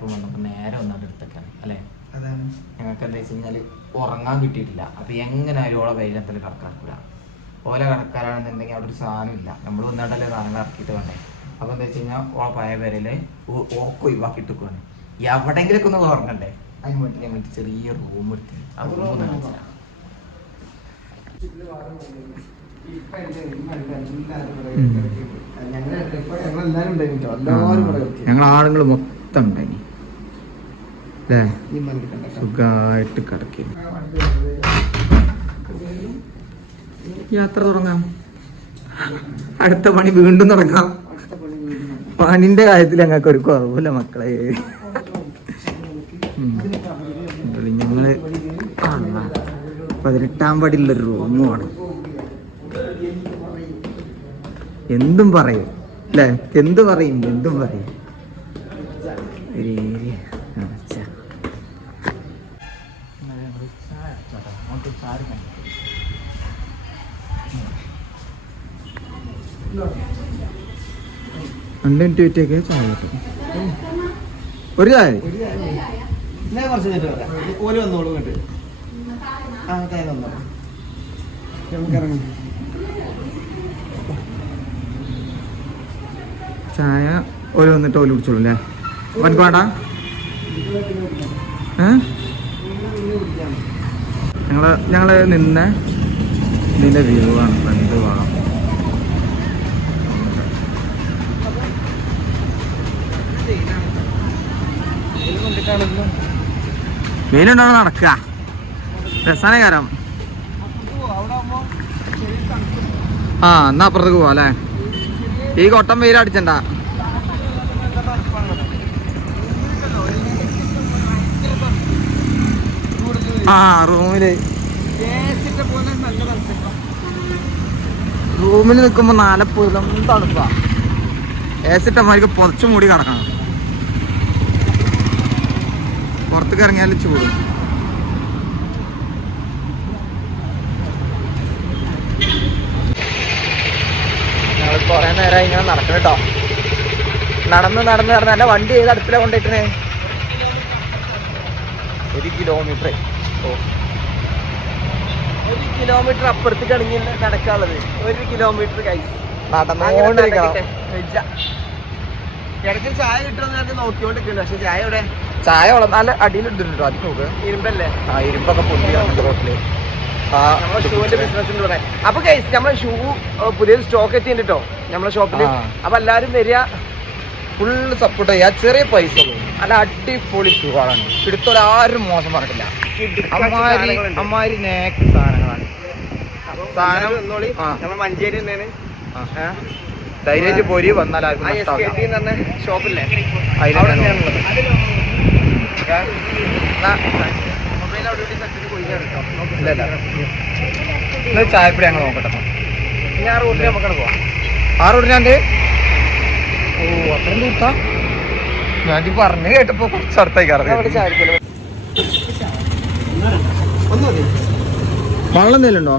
ചായപ്പം വന്നപ്പോൾ നേരെ ഒന്ന് എടുത്തേക്കാണ് അല്ലേ? അതാണ്. ഞങ്ങൾക്ക് എന്താ വെച്ച് കഴിഞ്ഞാൽ ഉറങ്ങാൻ കിട്ടിയിട്ടില്ല. അപ്പൊ എങ്ങനെ ഓളെ വെയിലത്തിൽ കടക്കാറില്ല. ഓല കടക്കാരാണെന്നുണ്ടെങ്കിൽ അവിടെ ഒരു സാധനം ഇല്ല. നമ്മൾ വന്നിട്ടല്ലേ സാധനങ്ങൾ ഇറക്കിയിട്ട് വേണ്ടേ? അപ്പൊ എന്താ വെച്ച് കഴിഞ്ഞാൽ ഓളെ പഴയ പേരയിൽ ഓക്ക് ഒഴിവാക്കിയിട്ട് പോവാണ് എവിടെങ്കിലൊക്കെ ഒന്ന് ഉറങ്ങണ്ടേ അതിന് വേണ്ടി ഞാൻ വേണ്ടി ചെറിയ റൂം എടുത്ത് ഞങ്ങൾ ആണുങ്ങൾ മൊത്തം ഉണ്ടായി അല്ലേ സുഖമായിട്ട് കിടക്കും യാത്ര തുടങ്ങാം. അടുത്ത പണി വീണ്ടും തുടങ്ങാം. പണിന്റെ കാര്യത്തിൽ ഞങ്ങൾക്ക് ഒരു കുറവില്ല മക്കളെ. ഞങ്ങൾ പതിനെട്ടാം പടിയിലൊരു ഒരു റൂമുമാണ് എന്തും പറയും. അല്ലേ എന്ത് പറയും? എന്തും പറയും. ഒരു ഏരിയ. രണ്ട് മിനിറ്റ് വെയിറ്റ് ചായ കിട്ടും. ഒരു ചായ. ഞാൻ കുറച്ച് നേരം വരാം. ഓൽ വന്നോളൂ ഇങ്ങോട്ട്. ആ തായ വന്നോളൂ നമുക്ക് ചായ ഒരു വന്നിട്ട് ഓൽ കുടിച്ചോളൂ അല്ലേ വൻപാടാ ഞങ്ങൾ ഞങ്ങൾ നിന്ന ഇതിന്റെ വ്യൂ ആണ്. ഫ്രണ്ട് ഭാഗം വെയിലുണ്ടാവും നടക്കുക. രസാന കാരം. ആ എന്നാ അപ്പുറത്തേക്ക് പോവാ അല്ലേ? ഈ കൊട്ടം വെയിൽ അടിച്ചണ്ട. ആ റൂമിൽ. റൂമിൽ നിൽക്കുമ്പോ നാലപ്പൂരം തണുപ്പാ. ഏസിട്ടമാർക്ക് പൊറച്ചു മൂടി കിടക്കണം. പുറത്തേക്ക് ഇറങ്ങിയാൽ ചൂട്. ഞങ്ങൾ കുറെ നേരമായി ഇങ്ങനെ നടക്കണം കേട്ടോ. നടന്ന് നടന്ന് നടന്ന് അല്ല വണ്ടി ഏത് അടുത്തിലാണ് കൊണ്ടിട്ടേ ഒരു കിലോമീറ്റർ ഓ. ഒരു കിലോമീറ്റർ അപ്പുറത്തേക്ക് ഇറങ്ങി നടക്കാനുള്ളത്. ഒരു കിലോമീറ്റർ കൈ നടന്നുകൊണ്ടിരിക്കണം. ഇടയ്ക്ക് ചായ കിട്ടുമെന്ന് നോക്കിക്കൊണ്ടിരിക്കുന്നു പക്ഷെ ചായ ഇവിടെ ചായ വളം നല്ല അടിയിലിട്ടിട്ടോ അത് നോക്ക്. ഇരുമ്പല്ലേ? ആ ഇരുമ്പൊക്കെ പൊട്ടി കിടക്കുന്നുണ്ട് റോട്ടിൽ. ബിസിനസ് അപ്പൊ കേസ് നമ്മളെ ഷൂ പുതിയ സ്റ്റോക്ക് എത്തിയിട്ടുണ്ട് കേട്ടോ നമ്മളെ ഷോപ്പിൽ. അപ്പൊ എല്ലാരും വരിക. ഫുള്ള് സപ്പോർട്ട് ചെയ്യാ. ചെറിയ പൈസ നല്ല അടിപൊളി ഷൂ ആണ് ആരും മോശം പറഞ്ഞിട്ടില്ല. അമ്മാരി അമ്മാരി നേക്ക് സാധനങ്ങളാണ്. സാധനം മഞ്ചേരി. ധൈര്യമായിട്ട് പോരി വന്നാൽ ആർക്കും ആ ഷോപ്പില്ലേ? ഇല്ല, ചായപ്പൊടി ഞങ്ങൾ നോക്കട്ടെ അപ്പൊ. ഞാൻ ആ റൂട്ടിൽ നമുക്കവിടെ പോവാം. ആറ് കൊടുക്കാണ്ട് ഓ അത്രയും കൂട്ടാ ഞാൻ പറഞ്ഞു കേട്ടപ്പോ കുറച്ച് അടുത്തേക്ക് വെള്ളം എന്തെങ്കിലും ഉണ്ടോ?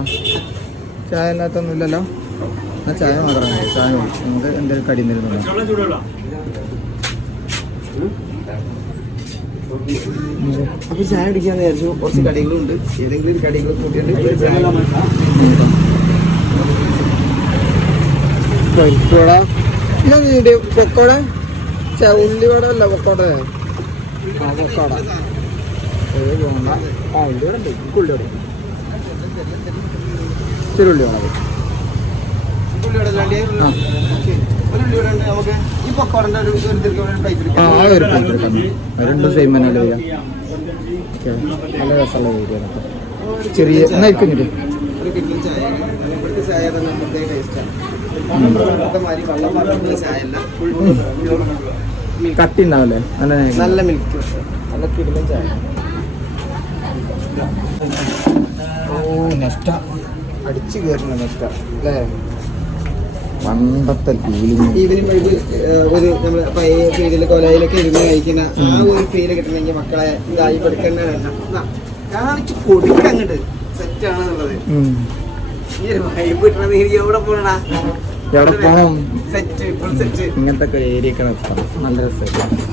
ചായ ഇല്ലല്ലോ. ആ ചായ മാത്രം ചായ. നമുക്ക് എന്തെങ്കിലും കടി അപ്പൊ ചായ അടിക്കാന്ന് വിചാരിച്ചു. കുറച്ച് കടികളുണ്ട് ഏതെങ്കിലും ഒരു കടികൾ കൂട്ടിയിട്ട് പരിപ്പുവട പൊക്കോട? ഉള്ളിവട അല്ല പൊക്കോട. ആ പൊക്കോട. ആ ഉള്ളിവട ഉണ്ട്. ഉള്ളിവട ഇച്ചിരി രണ്ടും സെയിം തന്നെ ഓക്കെ. നല്ല രസമുള്ള ഏരിയ ചെറിയ എന്നായിരിക്കും ഒരു അല്ല ഫുൾ കട്ടി ഉണ്ടാവില്ലേ? നല്ല നല്ല മിൽക്ക് നല്ല ചായ. ഓ നെസ്റ്റ അടിച്ചു കയറുന്ന നെസ്റ്റ അല്ലേ? പണ്ടത്തെ ഫീലിംഗ് ഈവനിങ് ഇത് ഏഹ്, ഒരു നമ്മൾ പഴയ ഫീലിൽ കൊലയിലൊക്കെ ഇരുന്ന് കഴിക്കുന്ന ആ ഒരു ഫീൽ കിട്ടണമെങ്കിൽ മക്കളെ ഇതായി പഠിക്കുന്ന കാണിച്ചു കൊടുക്ക അങ്ങോട്ട്. സെറ്റ് ആണെന്നുള്ളത് ഈ ഒരു വൈബ് കിട്ടണത് ഇനി എവിടെ പോണടാ? എവിടെ പോണം? സെറ്റ് ഫുൾ സെറ്റ് ഇങ്ങനത്തെ ഒക്കെ ഏരിയ ഒക്കെ നല്ല രസമായിട്ട്.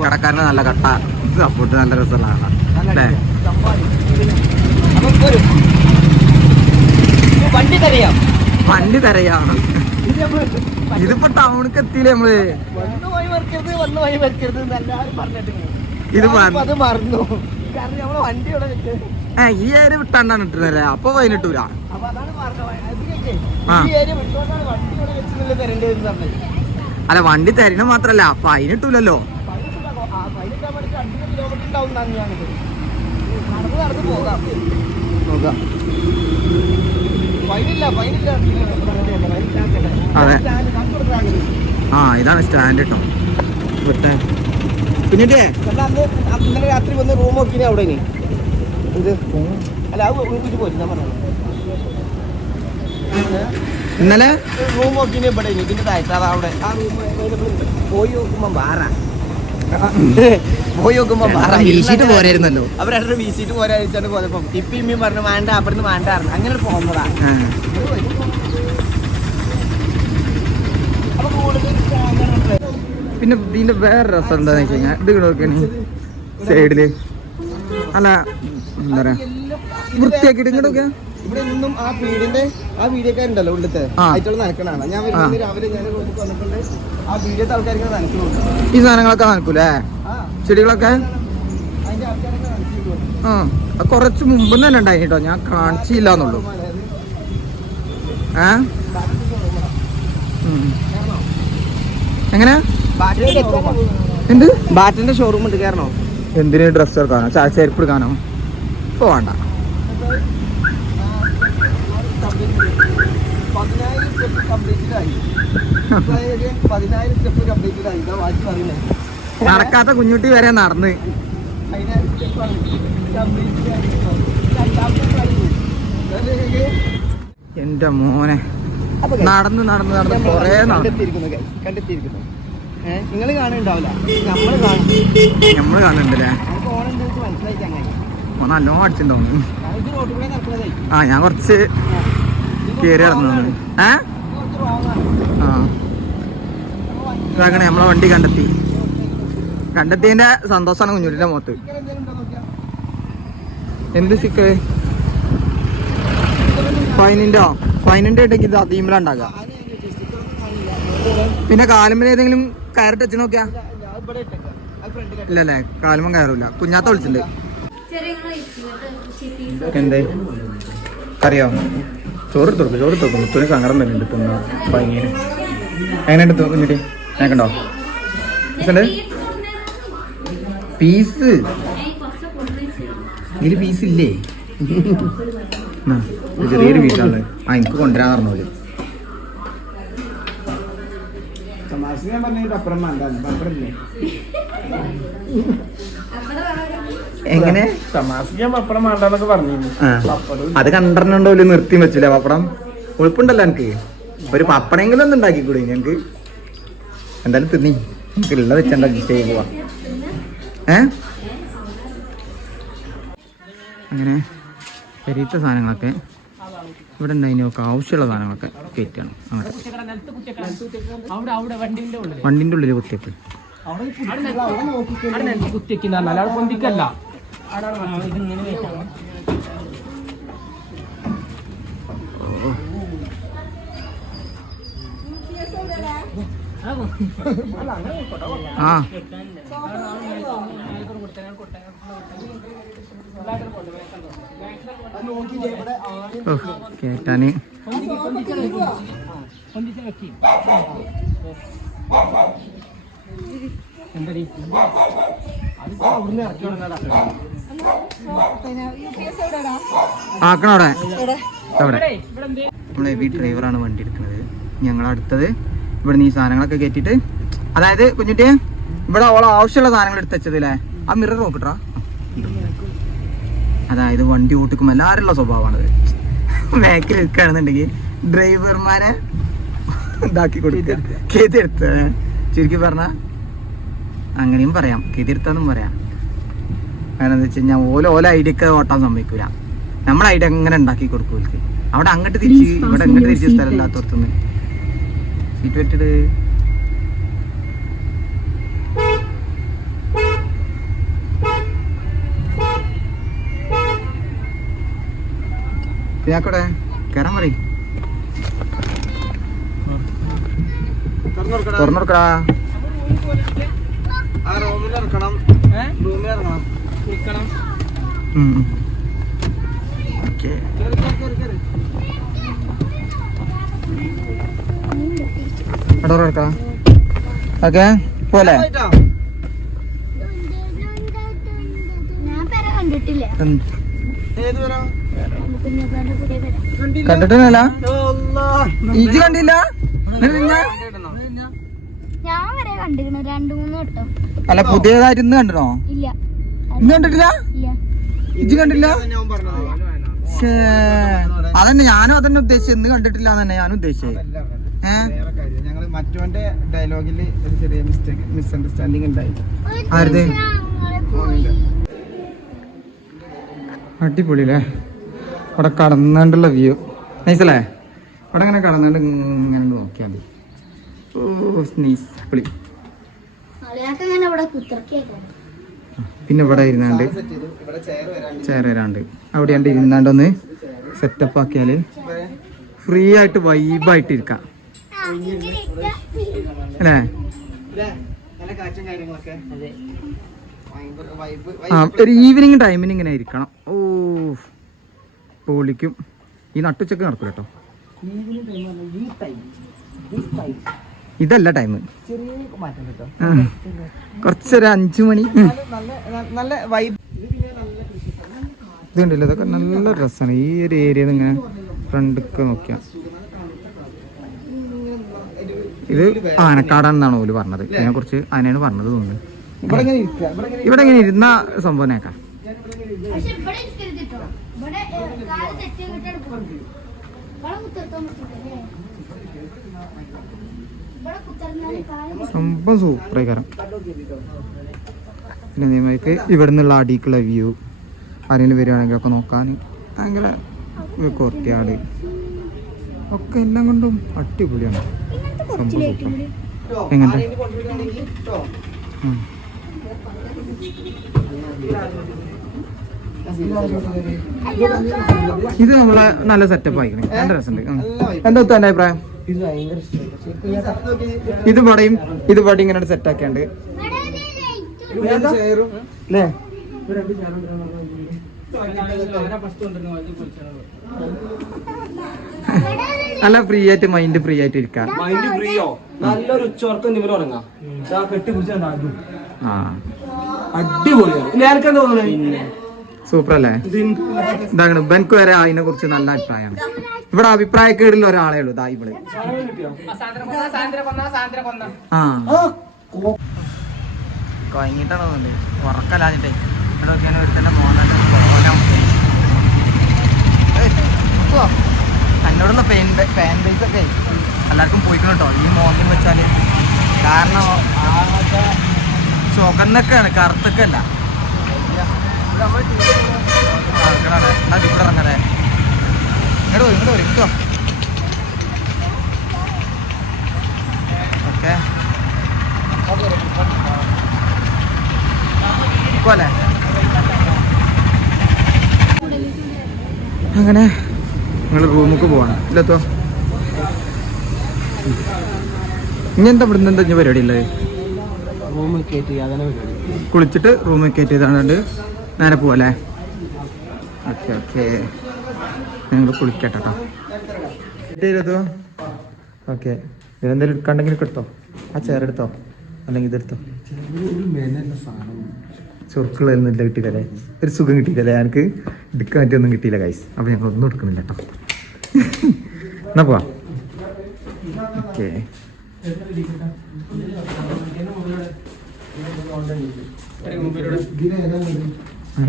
കടക്കാരന് നല്ല കട്ട. സപ്പോർട്ട് നല്ല രസമുള്ള ആളാണ് അല്ലേ. വണ്ടി തരയാം വണ്ടി തരയാണ് ഇതിപ്പോ ടൗണിക്ക് എത്തിയില്ലേ നമ്മൾ? വന്ന് വഴി വരക്കരുത് വന്ന് വഴി വരക്കരുത് പറഞ്ഞിട്ടുണ്ട്. ഇത്. അത് മറന്നു. കാരണം നമ്മളെ വണ്ടി ഇവിടെ ഏ ഈ ഏര് വിട്ടാണ്ടാണ് ഇട്ടിരുന്നല്ലേ അപ്പൊ വൈകിട്ടൂല അല്ല വണ്ടി തരണ മാത്രല്ല ഞാനിത്. നടന്ന് നടന്ന് പോകാം. അതെ. ആ ഇതാണ് സ്റ്റാൻഡ് കേട്ടോ. വിട്ടെ. പിന്നിട്ടേ ഇന്നലെ രാത്രി വന്ന് റൂം നോക്കിനെ അവിടെ ഇനി. ഇത്. അല്ല അത് വീട്ടിൽ പോയി ഞാൻ പറഞ്ഞു ഇന്നലെ? റൂം നോക്കിനെ ഇവിടെ ഇതിന്റെ താഴ്ത്താതെ അവിടെ. ആ റൂം പോയി നോക്കുമ്പോ വേറെ. പോയി നോക്കുമ്പോ വീശിട്ട് പോരായിരുന്നല്ലോ. അവരുടെ വീശിട്ട് പോരാ വെച്ചാണ് പോയപ്പോ ഇപ്പൊ ഇമ്മയും പറഞ്ഞു വേണ്ട അവിടുന്ന് വേണ്ട അങ്ങനെ പോകുന്നതാ പിന്നെ ഇതിന്റെ വേറെ രസം എന്താന്ന് വെച്ച് കഴിഞ്ഞാൽ ഇത് നോക്കണി സൈഡിൽ അല്ല എന്താ പറയാ? വൃത്തിയാക്കിയിട്ട് ഇങ്ങോട്ടൊക്കെ ഇവിടെ നിന്നും ആ വീടിന്റെ ആ വീഡിയോക്കാരുണ്ടല്ലോ ഉള്ളിത്തെ. ആയിട്ടുള്ള നനക്കണാണ് ഞാൻ വരുന്നത് രാവിലെ ഞാൻ റോഡിൽ വന്നിട്ടുണ്ട്. ആ വീഡിയോത്തെ ആൾക്കാർക്ക് നനക്കുന്നുണ്ട്. ഈ സാധനങ്ങളൊക്കെ നനക്കൂലേ? ചെടികളൊക്കെ? ആ. കൊറച്ച് മുമ്പ് തന്നെ ഉണ്ടായി കേട്ടോ. ഞാൻ കാണിച്ചില്ല എന്നുള്ളൂ. ഏ. എങ്ങനെ? എന്ത്? ബാറ്റിന്റെ ഷോറൂം ഉണ്ട്. കയറണോ എന്തിന് ഡ്രസ്സ് എടുക്കാനോ? ചെരുപ്പ് എടുക്കാനോ? ഇപ്പൊ വേണ്ട പതിനായിരം സ്റ്റെപ്പ് പതിനായിരം ഇതാ പറയുന്നത്. നടക്കാത്ത കുഞ്ഞുട്ടി വരെ നടന്ന്. പതിനായിരം സ്റ്റെപ്പാണ് എന്റെ മോനെ. നടന്ന് നടന്ന് നടന്ന് കൊറേ നടന്നിരിക്കുന്നു കണ്ടെത്തിയിരിക്കുന്നു. കണ്ടെത്തിയിരിക്കുന്നു. നിങ്ങൾ കാണുന്നുണ്ടാവില്ല. നമ്മൾ കാണും. നമ്മൾ കാണുന്നുണ്ടല്ലേ? നല്ലോണം അടിച്ചിട്ടുണ്ടോ? ആ ഞാൻ കുറച്ച് കേറി ഇറങ്ങുന്നു ഏ കുറച്ച് wrong ആണ്. ആ. ഇതാക്കണേ നമ്മളെ വണ്ടി കണ്ടെത്തി. കണ്ടെത്തിയതിന്റെ സന്തോഷമാണ് കുഞ്ഞുട്ടിന്റെ മുഖത്ത്. എന്ത് സിക്ക്? ഫൈനിന്റോ ഫൈനിന്റെ ഇടയ്ക്ക് ഇത് അതീമില ഉണ്ടാക്കുക. പിന്നെ കാലുമ്പല ഏതെങ്കിലും കയറിട്ട് വെച്ച് നോക്കിയാ. ഇല്ലല്ലേ കാലുമ്പം കയറൂല. കുഞ്ഞാത്ത വിളിച്ചിട്ടുണ്ട്. എന്തേ? അറിയോ? ചോറ് തുറക്കും ചോറ് തുറക്കും മുത്തുന് സങ്കടം ഉണ്ട് ഇപ്പൊ ഭയങ്കര എങ്ങനെയുണ്ട് കുഞ്ഞിട്ട് കണ്ടോ? പീസ്. ഇതിൽ പീസ് ഇല്ലേ? ചെറിയൊരു പീസാണ്. ആ എനിക്ക് കൊണ്ടുവരാന്ന് പറഞ്ഞോളൂ. ഞാൻ പറഞ്ഞതിന്റെ അപ്പുറം. പപ്പടം ഇല്ലേ? എങ്ങനെ തമാശക്ക് ഞാൻ പപ്പടം വേണ്ടെന്നൊക്കെ പറഞ്ഞിരുന്നു അത് നിർത്തി വെച്ചില്ല പപ്പടം ഉഴപ്പുണ്ടല്ലോ എനിക്ക് ഒരു പപ്പടെങ്കിലും ഒന്ന് കൂടി ഞങ്ങക്ക് എന്തായാലും തിന്നി നമുക്ക് ഉള്ള വെച്ചുണ്ട് അഡ്ജസ്റ്റ് ചെയ്ത് പോവാം ഏ അങ്ങനെ പെരീത്ത സാധനങ്ങളൊക്കെ ഇവിടെ ഉണ്ടായി നോക്ക് ആവശ്യമുള്ള സാധനങ്ങളൊക്കെ കയറ്റാണ് അങ്ങോട്ട് വണ്ടിന്റെ ഉള്ളിൽ കുത്തിയപ്പോൾ കുത്തിക്കുന്ന ആ കേറ്റാന് പൊന്തിച്ച് വെക്കി. എന്തടി? അതിപ്പോ അവിടുന്ന് ഇറക്കി വിടുന്നതാ. ആക്കണ അവിടെ അവിടെ. ഇവിടെ ഇവിടെ എന്തേ? നമ്മളെ ഹെവി ഡ്രൈവറാണ് വണ്ടി എടുക്കുന്നത്. ഞങ്ങൾ അടുത്തത് ഇവിടെ നീ സാധനങ്ങളൊക്കെ കയറ്റിട്ട് അതായത് കുഞ്ഞുട്ടി ഇവിടെ അവളെ ആവശ്യമുള്ള സാധനങ്ങൾ എടുത്ത് ആ മിറർ നോക്കിട്ടാ അതായത് വണ്ടി ഓട്ടിക്കും എല്ലാവരുള്ള സ്വഭാവമാണത്. ബാക്കിൽ നിൽക്കുകയാണെന്നുണ്ടെങ്കിൽ ഡ്രൈവർമാരെ ഇതാക്കി കൊടുക്കുക. കേതി എടുത്ത്. ചുരുക്കി പറഞ്ഞ അങ്ങനെയും പറയാം. കിതിർത്തതും പറയാം. കാരണം എന്താ വെച്ചാൽ ഓല ഓല ഐഡിയക്ക് ഓട്ടാൻ സമ്മതിക്കൂല. നമ്മളെ ഐഡിയ അങ്ങനെ ഉണ്ടാക്കി കൊടുക്കും അവിടെ അങ്ങോട്ട് തിരിച്ച് ഇവിടെ ഇങ്ങോട്ട് തിരിച്ച് സ്ഥലമില്ലാത്തടത്തുനിന്ന് സീറ്റ് വെച്ചിട്ട് ഞാക്കോടെ കയറാൻ പറയും. തുറന്നു കൊടുക്കടാ. അവിടെ എടുക്കാം. ഓക്കെ പോലെ കണ്ടിട്ടില്ല. ഇജ് കണ്ടില്ല എന്നിട്ട് പിന്നെ? ഞാൻ വരെ കണ്ടിരുന്നു. രണ്ടു മൂന്ന് വട്ടം. അല്ല പുതിയതായിട്ട് ഇന്ന് കണ്ടിരുന്നോ? ഇല്ല. ഇന്ന് കണ്ടിട്ടില്ല? ഇല്ല. ഇജ് കണ്ടില്ല? ഞാൻ പറഞ്ഞത് ശ്ശേ. അതന്നെ ഞാനും അതന്നെ ഉദ്ദേശിച്ചത്. ഇന്ന് കണ്ടിട്ടില്ല തന്നെ ഞാനും ഉദ്ദേശിച്ചത്. ഞങ്ങൾ മറ്റവന്റെ ഡയലോഗിൽ ഒരു ചെറിയ മിസ്റ്റേക്ക് മിസ്അണ്ടർസ്റ്റാൻഡിങ് ഉണ്ടായി. ആരുത്? ഞങ്ങൾ പോയി. അടിപൊളിയല്ലേ? അവിടെ കടന്നുകൊണ്ടുള്ള വ്യൂ നൈസല്ലേ? അവിടെ ഇങ്ങനെ കടന്നുകൊണ്ട് ഇങ്ങനെ നോക്കിയാൽ മതി. ഓ നൈസ് പൊളി കളിയാക്ക ഇങ്ങനെ ഇവിടെ കുത്തിറക്കിയേക്കാം പിന്നെ ഇവിടെ ഇരുന്നാണ്ട് സെറ്റ് ചെയ്തു. ഇവിടെ ചെയർ വരാണ്ട്. അവിടെ ഉണ്ട് ഇരുന്നാണ്ട് ഒന്ന് സെറ്റപ്പ് ആക്കിയാൽ ഫ്രീ ആയിട്ട് വൈബായിട്ട് ഇരിക്കാം. അല്ലേ? നല്ല കാറ്റും കാര്യങ്ങളൊക്കെ. ഭയങ്കര വൈബ് ആ ഒരു ഈവനിങ് ടൈമിന് ഇങ്ങനെ ഇരിക്കണം. ഓ പൊളിക്കും ഈ നട്ടുച്ചക്ക് നടക്കും കേട്ടോ ഈ ടൈം ഈ ടൈം ഇതല്ല ടൈം കുറച്ചൊരു അഞ്ചു മണി. നല്ല നല്ല വൈബ് ഇത് കണ്ടില്ല ഇതൊക്കെ നല്ല രസമാണ് ഈ ഒരു ഏരിയ ഇങ്ങനെ ഫ്രണ്ടൊക്കെ നോക്കിയാ. ഇത് ആനക്കാടാണെന്നാണ് ഓൽ പറഞ്ഞത്. ഇതിനെ കുറിച്ച് ആനയാണ് പറഞ്ഞത് തോന്നുന്നു. ഇവിടെ ഇങ്ങനെ ഇരുന്ന സംഭവം നേക്കാം ഇവിടെ സംഭവം സൂപ്പറായി കാരണം പിന്നെ നിങ്ങൾക്ക് ഇവിടെ നിന്നുള്ള അടിക്കുള്ള വ്യൂ ആരെങ്കിലും വരികയാണെങ്കിൽ ഒക്കെ നോക്കാൻ ഭയങ്കര കോർട്ടിയാട് ഒക്കെ എല്ലാം കൊണ്ടും അടിപൊളിയാണ്. സംഭവം കൊണ്ടുവരികയാണെങ്കിൽ ഇത് നമ്മളെ നല്ല സെറ്റപ്പ് ആയിക്കണേ. നല്ല രസമുണ്ട്. എന്താ അഭിപ്രായം? ഇത് ഭയങ്കര ഇത് പടയും ഇത് പടി ഇങ്ങനെ സെറ്റ് ആക്കിയാണ്ട്. അല്ല നല്ല ഫ്രീ ആയിട്ട് മൈൻഡ് ഫ്രീ ആയിട്ട് ഇരിക്കാം. മൈൻഡ് ഫ്രീയോ നല്ലൊരു ഉറങ്ങാം. അടിപൊളിയാണ്. നേരത്തെ തോന്നുന്നു തോന്നുന്നത് സൂപ്പർ അല്ലേ ഇതാണ് ബെൻക്ക് വരെ അതിനെ കുറിച്ച് നല്ല അഭിപ്രായമാണ്. ഇവിടെ അഭിപ്രായക്കേടിൽ ഒരാളേ ഉള്ളൂ. ഇതാ ഇവിടെ ആ. കഴിഞ്ഞിട്ടാണോ ഉറക്കല്ലാഞ്ഞിട്ടേ ഇവിടെ തന്നെ ഫാൻ ബേസ് ഒക്കെ. എല്ലാവർക്കും പോയിക്കണം കേട്ടോ ഈ മോഹൻ വെച്ചാൽ. കാരണം ചുവന്നൊക്കെയാണ്. കറുത്തൊക്കെ അല്ല. എന്നാ ഇവിടെ ഇറങ്ങണേ. ഇങ്ങോട്ട് വരും ഇങ്ങോട്ട് വരും ഇട്ടോ ഓക്കെ. പോലെ അങ്ങനെ നിങ്ങൾ റൂമൊക്കെ പോവാണ്. ഇല്ലത്തോ ഇനി എന്താ ഇവിടുന്ന് എന്താ ഇനി പരിപാടി ഉള്ളത്? റൂമിൽ കയറ്റി കുളിച്ചിട്ട് റൂമിൽ കയറ്റിയതാണ്. നേരെ പോവല്ലേ ഓക്കെ ഓക്കെ. നിങ്ങൾ കുളിക്കട്ടെ കേട്ടോ ഓക്കെ. ഇതെന്തെങ്കിലും എടുക്കണ്ടെങ്കിൽ എടുത്തോ? ആ ചെയർ എടുത്തോ? അല്ലെങ്കിൽ ഇതെടുത്തോ ചൊറുക്കുള്ളതൊന്നും കിട്ടിയില്ലേ ഒരു സുഖം കിട്ടിയില്ലേ എനിക്ക് എടുക്കാൻ പറ്റിയൊന്നും കിട്ടിയില്ല കൈസ് അപ്പോൾ ഞങ്ങൾ ഒന്നും എടുക്കുന്നില്ല കേട്ടോ എന്നാ പോവാ. ഓക്കെ.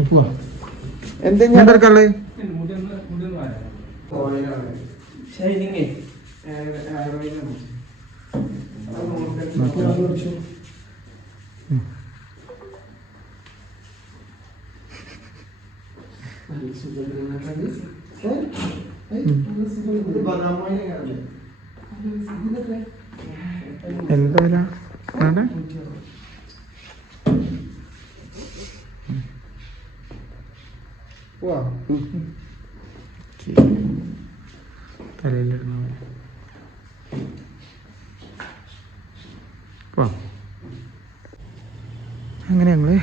പോവാ? എന്താ ഞാൻ എടുക്കാനുള്ളത് ഷൈനിങ്ങേ എന്താ വില? ആടെ? പോവാ ഓക്കെ തലയിലിടണ അങ്ങനെ ഞങ്ങൾ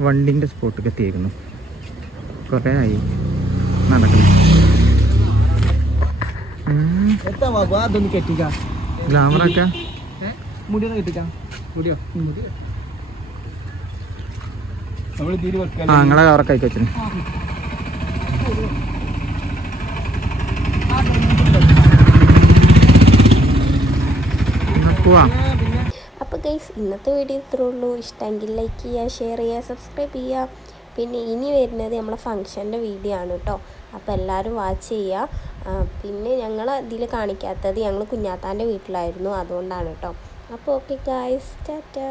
വണ്ടിന്റെ സ്പോട്ടൊക്കെ എത്തിയിരിക്കുന്നു കുറേ ആയി. കെട്ടിക്കാം. ഗ്ലാമറൊക്കെ? മുടിയൊന്നും കിട്ടിക്കാം. മുടിയോ? മുടിയോ ആ നിങ്ങളെ കവറൊക്കെ എന്നാ പോവാ. അപ്പോൾ ഗൈസ് ഇന്നത്തെ വീഡിയോ ഇത്രേ ഉള്ളൂ. ഇഷ്ടമെങ്കിൽ ലൈക്ക് ചെയ്യുക ഷെയർ ചെയ്യുക സബ്സ്ക്രൈബ് ചെയ്യുക. പിന്നെ ഇനി വരുന്നത് നമ്മളെ ഫംഗ്ഷന്റെ വീഡിയോ ആണ് കേട്ടോ അപ്പോൾ എല്ലാവരും വാച്ച് ചെയ്യുക. പിന്നെ ഞങ്ങൾ ഇതിൽ കാണിക്കാത്തത് ഞങ്ങൾ കുഞ്ഞാത്താന്റെ വീട്ടിലായിരുന്നു. അതുകൊണ്ടാണ് കേട്ടോ അപ്പോൾ ഓക്കെ ഗൈസ് ടാറ്റാ.